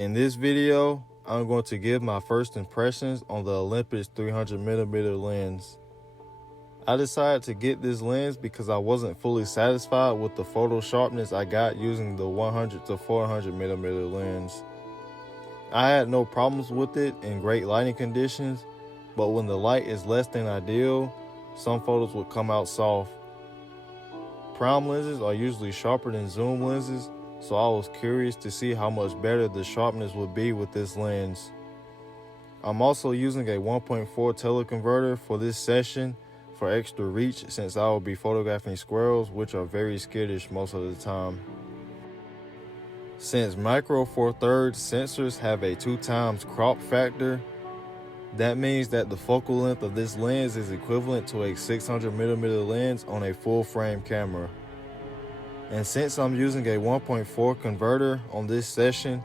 In this video, I'm going to give my first impressions on the Olympus 300mm lens. I decided to get this lens because I wasn't fully satisfied with the photo sharpness I got using the 100 to 400mm lens. I had no problems with it in great lighting conditions, but when the light is less than ideal, some photos would come out soft. Prime lenses are usually sharper than zoom lenses, so I was curious to see how much better the sharpness would be with this lens. I'm also using a 1.4 teleconverter for this session for extra reach since I will be photographing squirrels, which are very skittish most of the time. Since micro four thirds sensors have a 2x crop factor, that means that the focal length of this lens is equivalent to a 600mm lens on a full frame camera. And since I'm using a 1.4 converter on this session,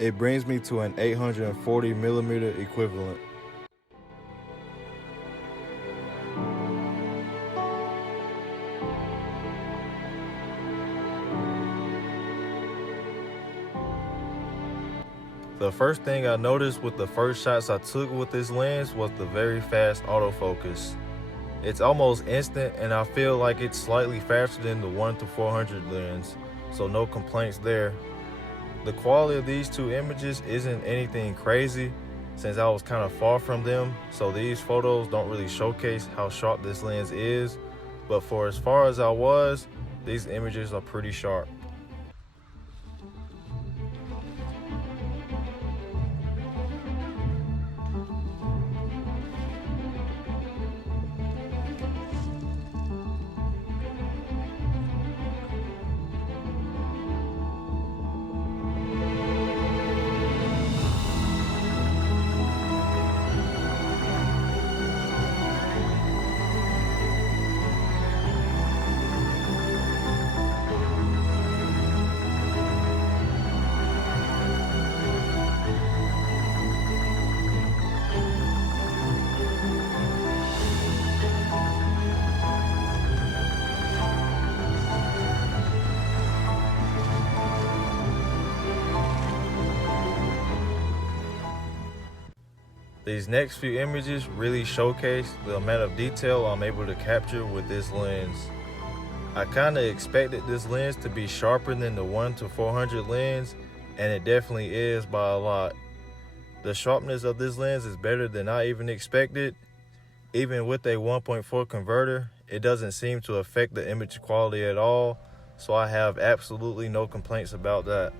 it brings me to an 840mm equivalent. The first thing I noticed with the first shots I took with this lens was the very fast autofocus. It's almost instant, and I feel like it's slightly faster than the 1 to 400 lens, so no complaints there. The quality of these two images isn't anything crazy since I was kind of far from them, so these photos don't really showcase how sharp this lens is, but for as far as I was, these images are pretty sharp. These next few images really showcase the amount of detail I'm able to capture with this lens. I kinda expected this lens to be sharper than the 1 to 400 lens, and it definitely is by a lot. The sharpness of this lens is better than I even expected. Even with a 1.4 converter, it doesn't seem to affect the image quality at all, so I have absolutely no complaints about that.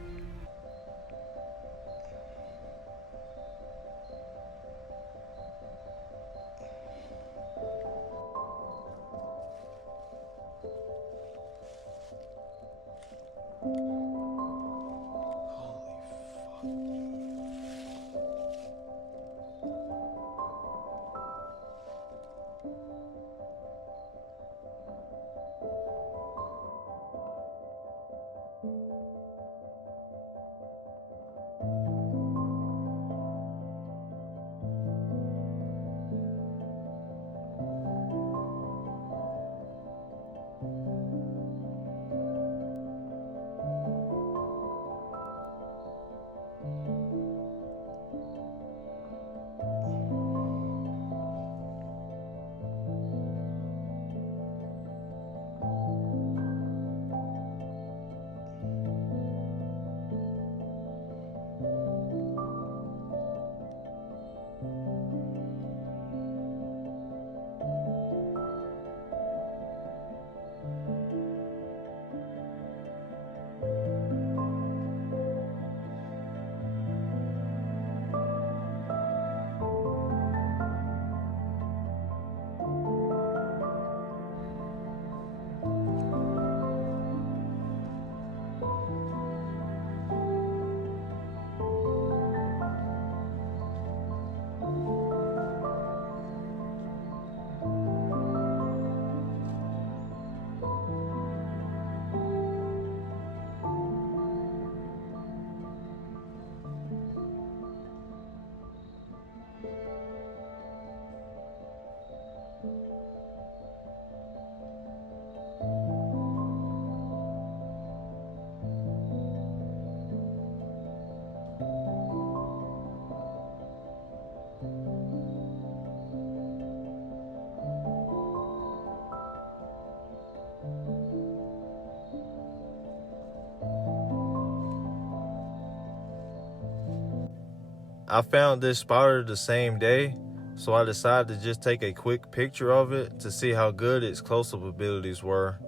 I found this spotter the same day, so I decided to just take a quick picture of it to see how good its close-up abilities were.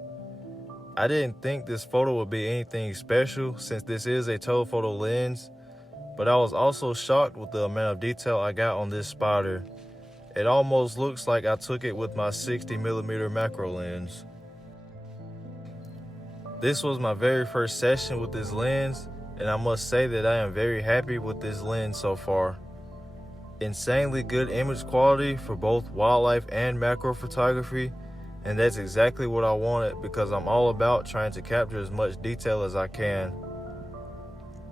I didn't think this photo would be anything special since this is a telephoto lens, but I was also shocked with the amount of detail I got on this spotter. It almost looks like I took it with my 60mm macro lens. This was my very first session with this lens, and I must say that I am very happy with this lens so far. Insanely good image quality for both wildlife and macro photography, and that's exactly what I wanted because I'm all about trying to capture as much detail as I can.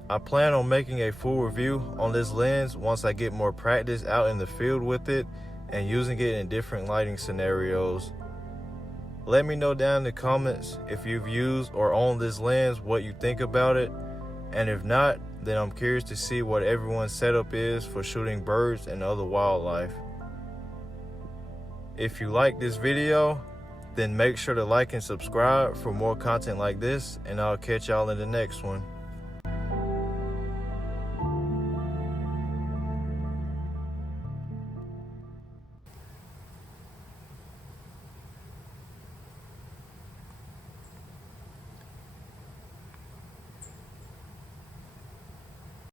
I plan on making a full review on this lens once I get more practice out in the field with it and using it in different lighting scenarios. Let me know down in the comments if you've used or owned this lens, what you think about it, and if not, then I'm curious to see what everyone's setup is for shooting birds and other wildlife. If you like this video, then make sure to like and subscribe for more content like this, and I'll catch y'all in the next one.